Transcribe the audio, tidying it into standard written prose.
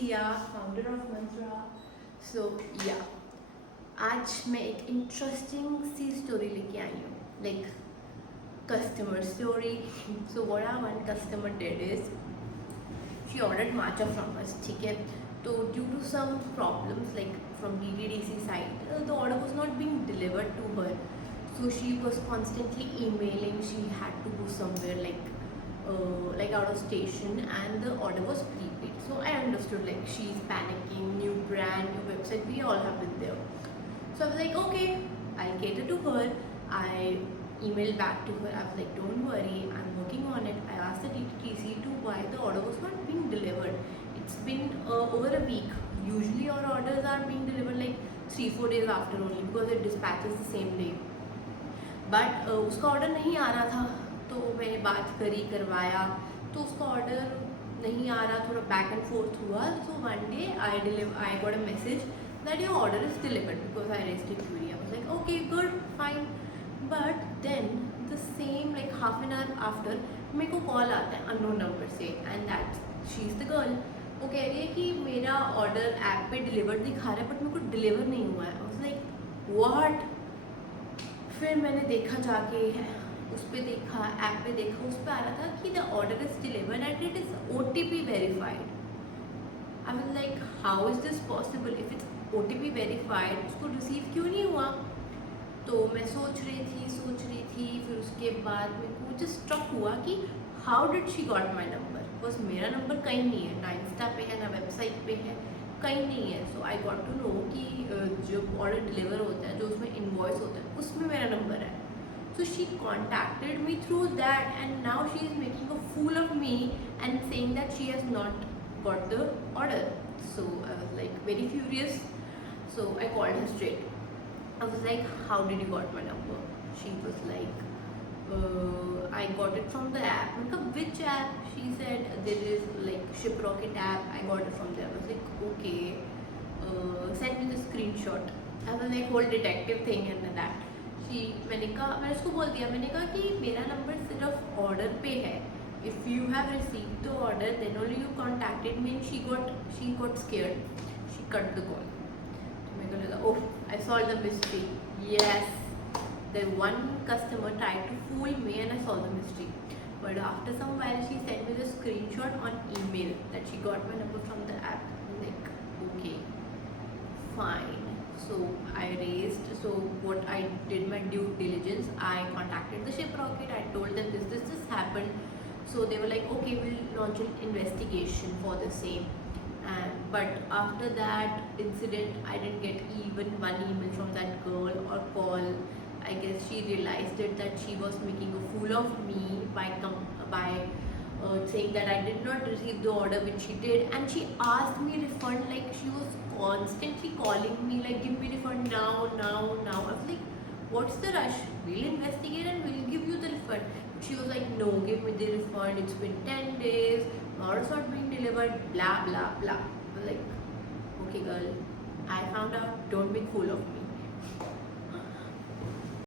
दिया, founder of मंत्रा। सो या आज मैं एक इंटरेस्टिंग सी स्टोरी लेके आई हूँ, like customer story. So what our one customer did is she ordered matcha from us, ठीक है. तो due to some problems like from DTDC side, the order was not being delivered to her. So she was constantly emailing. She had to go somewhere like out of station, and the order was prepaid. So I understood, like she's panicking, new brand, new website. We all have been there. So I was like, okay, I'll cater to her. I emailed back to her. I was like, don't worry, I'm working on it. I asked the TTC to why the order was not being delivered. It's been over a week. Usually our orders are being delivered like 3-4 days after only, because it dispatches the same day. But उसका order नहीं आ रहा था. तो मैंने बात करी, करवाया, तो उसका ऑर्डर नहीं आ रहा, थोड़ा बैक एंड फोर्थ हुआ. So one day I got a message that your order is delivered, because I raised in query. I was like okay good fine. But then the same like half an hour after मेरे को call आता है unknown number से, and that she is the girl. वो कह रही है कि मेरा ऑर्डर ऐप पे डिलीवर्ड दिखा रहा है बट मेरे को डिलीवर नहीं हुआ है. आई वाज लाइक व्हाट. फिर मैंने देखा जाके, उस पर देखा, ऐप पे देखा, उस पर आ रहा था कि the order is delivered and it is OTP verified. I was like how is this possible. If it's OTP verified, उसको रिसीव क्यों नहीं हुआ. तो मैं सोच रही थी. फिर उसके बाद मेरे को जस्ट स्ट्रक हुआ कि how did she got my number. Because मेरा नंबर कहीं नहीं है, ना इंस्टा पे है, ना वेबसाइट पे है, कहीं नहीं है. सो आई गॉट टू नो कि जब ऑर्डर डिलीवर होता है, जो उसमें इन्वॉइस होता है, उसमें मेरा नंबर है. So she contacted me through that, and now she is making a fool of me and saying that she has not got the order. So I was like very furious. So I called her straight. I was like, how did you got my number? She was like, I got it from the app. I was like, which app? She said there is like ShipRocket app. I got it from there. I was like, okay. Send me the screenshot. I was like whole detective thing and that. मैंने उसको बोल दिया, मैंने कहा कि मेरा number सिर्फ order पे है. If you have received the order then only you contacted me. She got scared. She cut the call. तो मेरे को लगा oh I solve the mystery. Yes, the one customer tried to fool me and I solved the mystery. But after some while she sent me the screenshot on email that she got my number from the app. I'm like, okay, fine. So I raised. So what I did, my due diligence, I contacted the ShipRocket. I told them this happened. So they were like, okay, we'll launch an investigation for the same. But after that incident, I didn't get even one email from that girl or call. I guess she realized it that she was making a fool of me by saying that I did not receive the order which she did, and she asked me refund. Like she was constantly calling me like, give me refund now. I was like, what's the rush? We'll investigate and we'll give you the refund. She was like, no, give me the refund. It's been 10 days. The order's not being delivered. Blah blah blah. I was like, okay girl, I found out. Don't make fool of me.